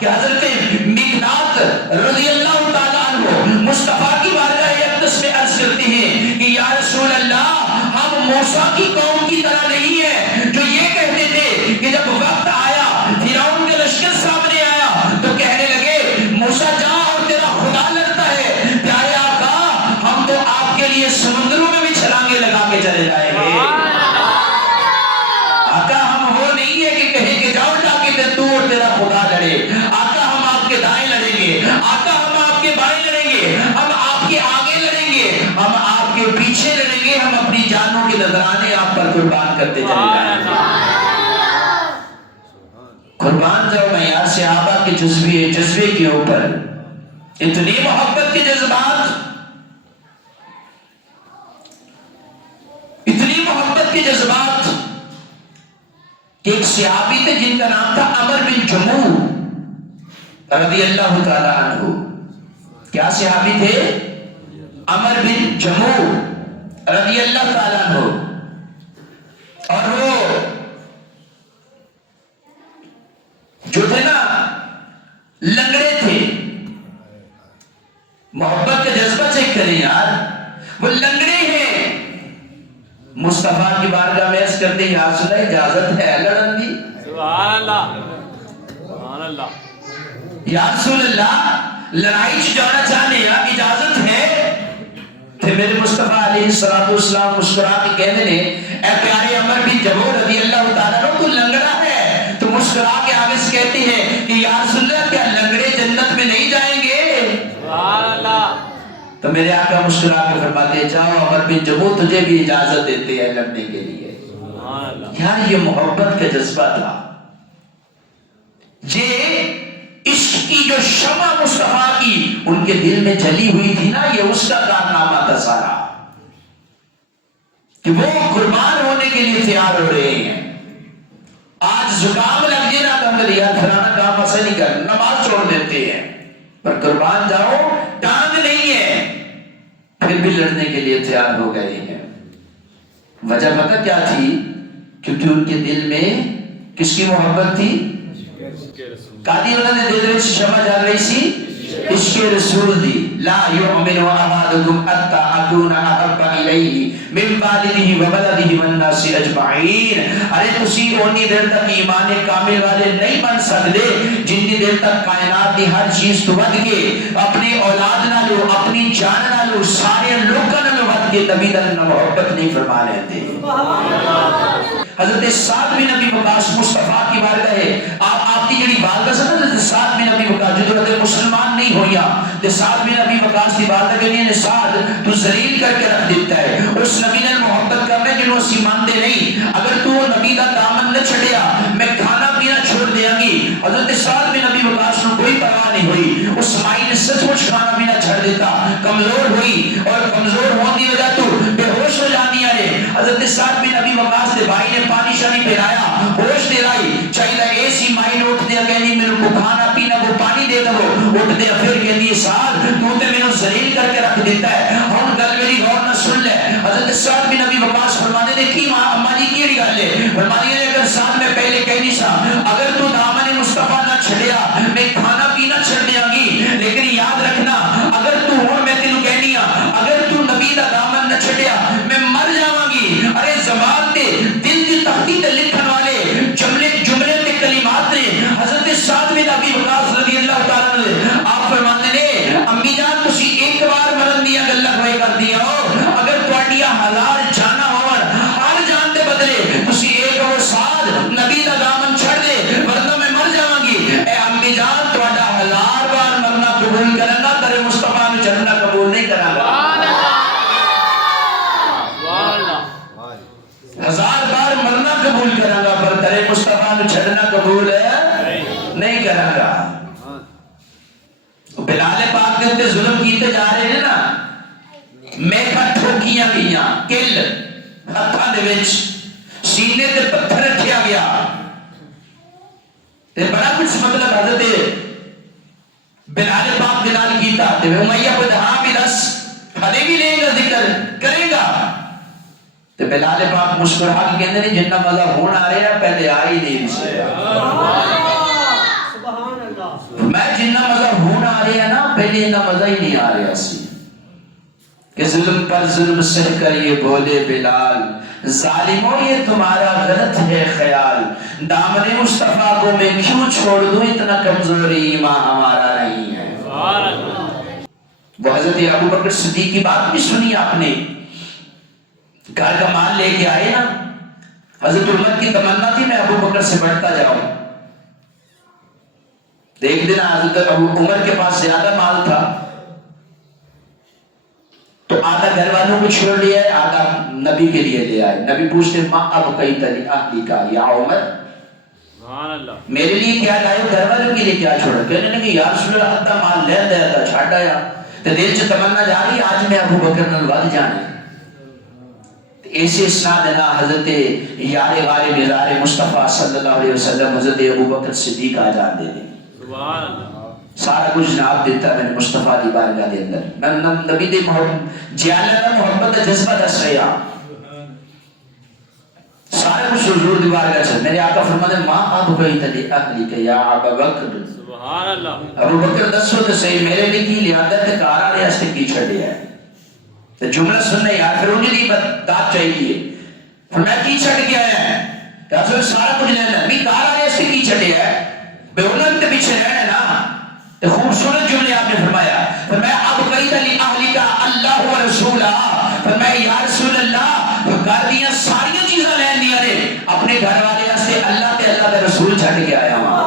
کہ حضرت مقداد رضی اللہ تعالیٰ عنہ مصطفیٰ کی بارگاہ اقدس میں عرض کرتے ہیں کہ یا رسول اللہ ہم موسیٰ کی قوم کی طرح نہیں ہے جو یہ کہتے تھے کہ جب وقت آیا فرعون کے لشکر سامنے آیا تو کہنے لگے موسیٰ جا اور تیرا خدا لڑتا ہے. پیارے آقا ہم تو آپ کے لیے سمندروں میں بھی چھلانگے لگا کے چلے جائیں گے. آقا ہم وہ نہیں ہے کہ کہیں کہ جاؤ جا کے تو اور تیرا خدا لڑے. آقا ہم آپ کے دائیں لڑیں گے, آقا ہم آپ کے بائیں لڑیں گے, ہم آپ کے آگے لڑیں گے, ہم آپ کے پیچھے لڑیں گے, ہم اپنی جانوں کے نذرانے آپ پر قربان کرتے چلے جائیں گے. قربان جاؤ معیار صحابہ کے جذبے کے اوپر اتنی محبت کے جذبات, اتنی محبت کے جذبات. ایک صحابی تھے جن کا نام تھا عمر بن جموح رضی اللہ تعالی عنہ. کیا صحابی تھے؟ عمر بن جموح رضی اللہ تعالی عنہ. اور وہ جو تھے نا لنگڑے تھے. محبت کا جذبہ چیک کریں یار, وہ لنگڑے ہیں. مصطفیٰ کی بارگاہ میں عرض کرتے ہیں یا رسول اللہ اجازت ہے لڑن دی. سبحان اللہ, سبحان اللہ. یا رسول اللہ لڑائی چ جانا چاہنے یا اجازت ہے؟ تو میرے مصطفیٰ علیہ السلام مسکرا کے کہنے نے اے پیارے عمر بن جموح رضی اللہ تعالیٰ عنہ تو لنگڑا ہے. تو مسکرا کے آگے سے کہتے ہیں کہ یا رسول اللہ کیا لنگڑے جنت میں نہیں جائیں گے؟ سبحان اللہ. تو میرے آقا مسکرا کے فرماتے ہیں جاؤ عمر بن جموح تجھے بھی اجازت دیتے ہیں لڑنے کے لیے. سبحان اللہ. یار یہ محبت کا جذبہ تھا. یہ عشق کی جو شمع مصطفیٰ کی ان کے دل میں جلی ہوئی تھی نا, یہ اس کا کارنامہ تھا سارا کہ وہ قربان ہونے کے لیے تیار ہو رہے ہیں. آج زکام لگ جائے نا تو یار فلانا کام ایسا نہیں کر, نماز چھوڑ دیتے ہیں, پر قربان جاؤ ٹانگ نہیں ہے, پھر بھی لڑنے کے لیے تیار ہو گئے ہیں. وجہ پتہ کیا تھی؟ کیونکہ ان کے دل میں کس کی محبت تھی؟ قادی انہوں نے دل میں شمع جال رہی سی عشق رسول دی. لا یؤمن احدکم حتی اکون احب الیہ من والدہ وولدہ والناس اجمعین. ارے تسی اونی دیر تک ایمان کامل والے نہیں بن سکتے جنی دیر تک کائنات دی ہر چیز تو ود کے اپنی اولاد نہ لو, اپنی جان نہ لو, سارے لوگوں نہ لو ود کے نبی دا محبت نہیں فرما لیتے. حضرت سعد بن ابی وقاص مصطفیٰ کی بارگاہ ہے. آپ کی جڑی بارگاہ سے نا سعد بن ابی وقاص جو حضرت مسلمان نہیں ہویا تے سعد بن ابی وقاص کی بارگاہ کے لیے سعد تو ذلیل کر کے رکھ دیتا ہے. اس نبی نے محبت کرنے جنہوں اسی مانتے نہیں, اگر تو نبی دا دامن نہ چھڑیا میں کھانا پینا چھوڑ دیا گی. حضرت سعد بن ابی وقاص کو کوئی پرواہ نہیں ہوئی. اس مائی نے سچ مچ کھانا پینا چھڑ دیتا, کمزور ہوئی اور کمزور ہونے کی وجہ تو بے ہوش ہو جانی ہے. حضرت سعد بن ابی وقاص کے بھائی نے پانی شانی پلایا, ہوش دلائی, چاہیے ایسی مائی نے اٹھ دیا کہ نہیں میرے کو کھانا پینا وہ پانی دے دو. اٹھ دیا پھر کہ نہیں سعد تو تے میں نے ذلیل کر کے رکھ دیتا ہے. ہن گل میری غور نہ سن لے. حضرت سعد بن ابی وقاص فرمانے نے کی ماں اما جی کی گل ہے, فرمانے نے اگر سعد میں پہلے کہہ نہیں سا اگر تو دامن مصطفیٰ نہ چھڑیا میں کھانا پینا چھڑ دیا گی, لیکن یاد رکھنا اگر تو ہن میں تینوں کہنی اگر تو نبی دا دامن نہ چھڑیا میں مر جاواں گی. ارے زبان تے دل دی تختی تے لکھن والے جملے تے کلمات نے حضرت سعد بن ابی وقاص رضی اللہ تعالی عنہ آپ فرماتے نے امی جان تسی ایک بار مرن دیا گلاں ہوئے کر دیا ہو, اگر تواڈیاں ہزار جانا ہون ہر جان دے بدلے تسی ایک وہ سعد نبی دا دامن چھڑ دے ورنہ میں مر جاواں گی. اے امی جان تواڈا ہزار بار مرنا قبول کرنا گا, تیرے مصطفیٰ نو چڑھنا قبول نہیں کرنا گا. ہزار بار مرنا قبول کرنا گا پر تیرے مصطفیٰ نو چھڑنا قبول نہیں کرنا گا. بلال پاک کے تے ظلم کیتے جا رہے ہیں نا, میکھا ٹھوکیاں گئیاں, کل ہتھاں دے وچ سینے تے پتھر رکھیا گیا تے بڑا کچھ مطلب حضرت بلال پاک کے نال کیتا تے امیہ کو ہاں بھی دس ہلے بھی لے گا ذکر کرے گا تے بلال پاک مسکرا کے کہندے نے جنہ مزہ ہون آ رہا پہلے آ ہی نہیں سے. میں جنہ مزہ ہون آ رہا ہے نا پہلے اتنا مزہ ہی نہیں آ رہا سی کہ ظلم پر ظلم سہ کر یہ بولے بلال ظالموں یہ تمہارا غلط ہے خیال دامن مصطفیٰ کو میں کیوں چھوڑ دوں اتنا کمزوری ایمان ہمارا نہیں ہے وہ حضرت ابو بکر صدیق کی بات بھی سنی آپ نے گھر کا مال لے کے آئے نا حضرت عمر کی تمنا تھی میں ابو بکر سے بڑھتا جاؤں دیکھ دینا حضرت ابو عمر کے پاس زیادہ مال تھا تو آدھا گھر والوں کو چھوڑ لیا ہے آدھا نبی کے لیے لے آئے نبی پوچھتے ماں اب کئی تلی اہلی کا یا عمر میرے لیے کیا لائے گھر والوں کے لیے کیا چھوڑا کہنے لگے یا رسول اللہ حتی مال لے دیا تھا چھاڑ آیا تو دل سے تمنا جا رہی آج میں ابو بکر نلوال جانے ایسے اسناد نا حضرت یار غار نظار مصطفیٰ صلی اللہ علیہ وسلم حضرت ابو بکر صدیق آ جان دے دیں سارا کچھ جناب دیتا میں نے مصطفیٰ دی بارگاہ دے اندر نبی دے جیالنا محبت جذبہ دس رہا سارا کچھ حضور دی بارگاہ چل میرے آقا فرمانے ماں اب گئی تلی اہلی کے یا ابا بکر ابو بکر دسو تو صحیح میرے لیے کی لیادت کارا رہے اس نے کی چھڑ لیا ہے تو جملہ سننا یار پھر انہیں دی بات چاہیے فرمایا کی چھڑ گیا ہے کہ حضور سارا کچھ لینا بھی کارا رہے اس نے کی چھڑ لیا ہے بے انہوں نے پیچھے رہنا نا تو خوبصورت جملے آپ نے فرمایا اب قید علی اہلی کا اللہ و رسولہ فرمایا یا رسول اللہ گھر دیا ساری چیزیں لین دیا نے اپنے گھر والے سے اللہ تے اللہ کا رسول چھڑ کے آیا ہوں